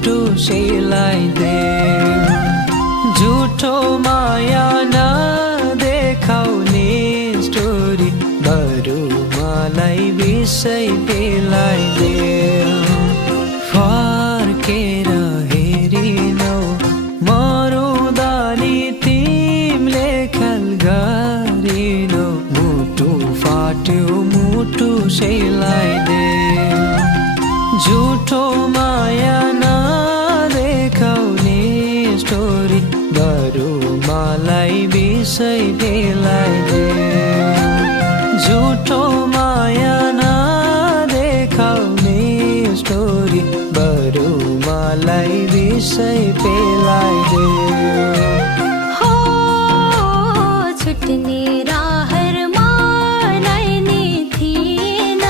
मुटु सेलाइदेऊ। झुठो माया नदेखाउने स्टोरी बरु मलाई विषय पेलाइदेऊ। फर्केर हेरिनौ मरुँदा नि तिमीले ख्याल गरिनौ। मुटु फाट्यो मुटु सेलाइदेऊ। झुठो माया नदेखाउने स्टोरी बरु मलाई विषय पेलाइदेऊ। झुठो माया नदेखाउने स्टोरी बरु मलाई विषय पेलाइदेऊ। हो छुट्ने राहरमा मलाई नि थिएन,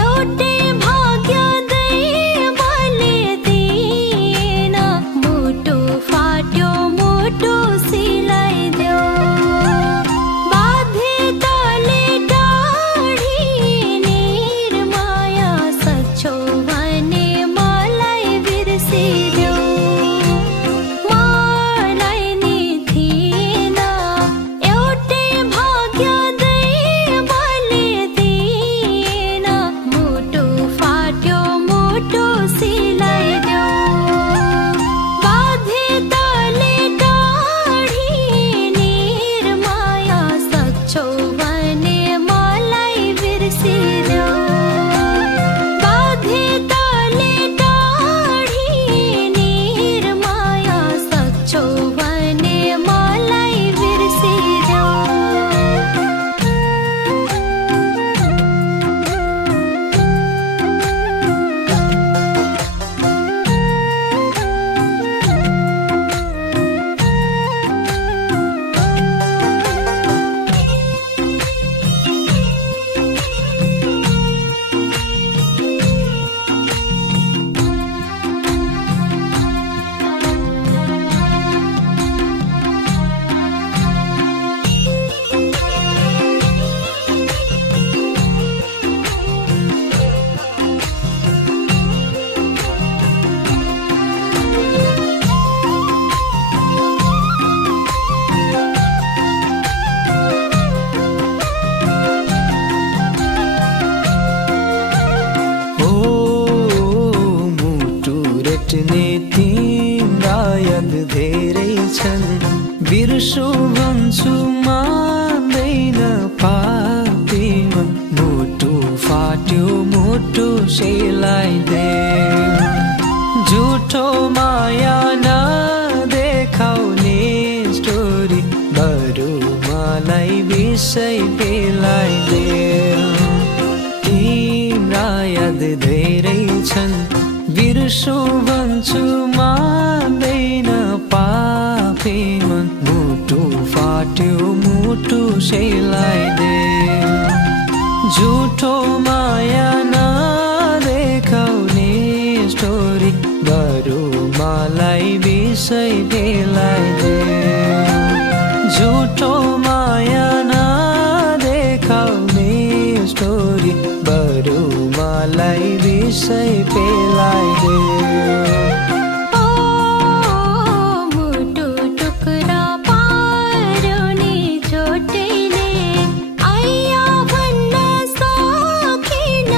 एउटै भाग्य दैवले दिएन। मुटु फाट्यो मुटु सिलाइदेऊ। बाध्यताले टाढी निर्माया सच्चो भने मलाई बिर्सिदेऊ। मलाई नि थिएन, एउटै भाग्य दैवले दिएन। मुटु फाट्यो मुटु सिलाइदेऊ। बाध्यताले टाढी निर्माया सच्चो भने मलाई बिर्सिदेऊ। बाध्यताले टाढी निर्माया सच्चो भने मलाई बिर्सिदेऊ। ओ मुटु रेट्ने तिम्रा याद धेरै छन्। बिर्सु भन्छु मान्दैन पापी मन। मुटु फाट्यो मुटु सेलाइदेऊ। झुठो माया नदेखाउने स्टोरी बरु मलाई विषय पेलाइदेऊ। तिम्रा याद धेरै छन्। बिर्सु भन्छु मान्दैन पापी मन। मुटु फाट्यो मुटु सेलाइदेऊ। झुठो माया नदेखाउने स्टोरी बरु मलाई विषय पेलाइदेऊ। झुठो माया नदेखाउने स्टोरी बरु मलाई विषय पेलाइदेऊ। ओ मुटु टुक्रा पार्यो नि चोटैले, आइया भन्न सकिन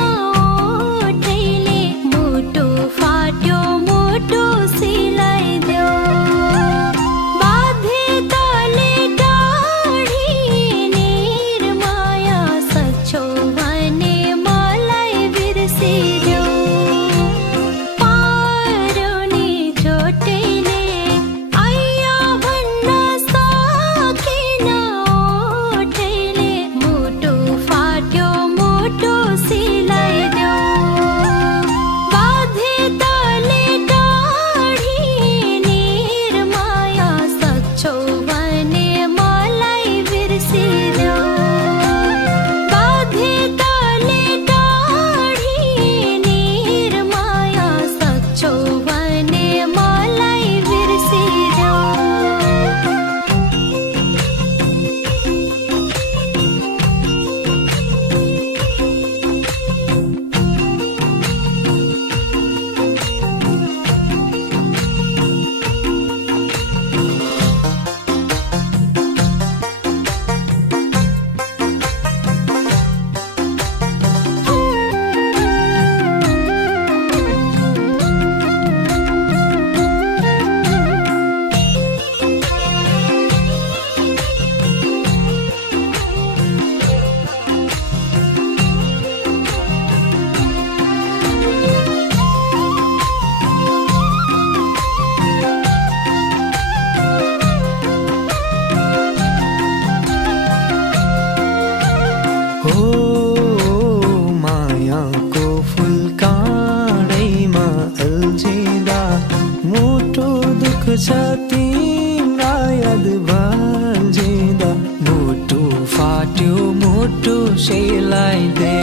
छ तिम्रा याद भल्झिँदा मुटु फाट्यो मुटु सेलाइदे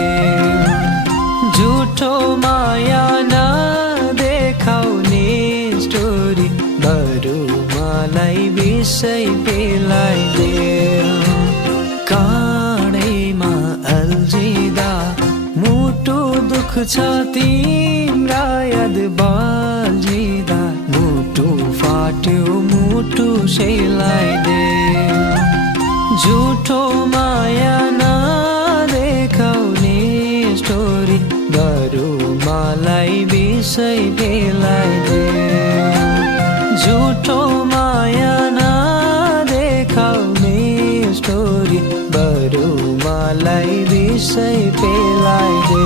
झुठो माया नदेखाउने स्टोरी बरु मलाई विषय पेलाइदे काँडैमा अल्झिँदा मुटु दुख छ तिम्रा याद बल्झिँदा मुटु फाट्यो मुटु सेलाइदे झुठो माया नदेखाउने स्टोरी बरु मलाई विषय पेलाइदे झुठो माया नदेखाउने स्टोरी बरु मलाई विषय पेलाइदे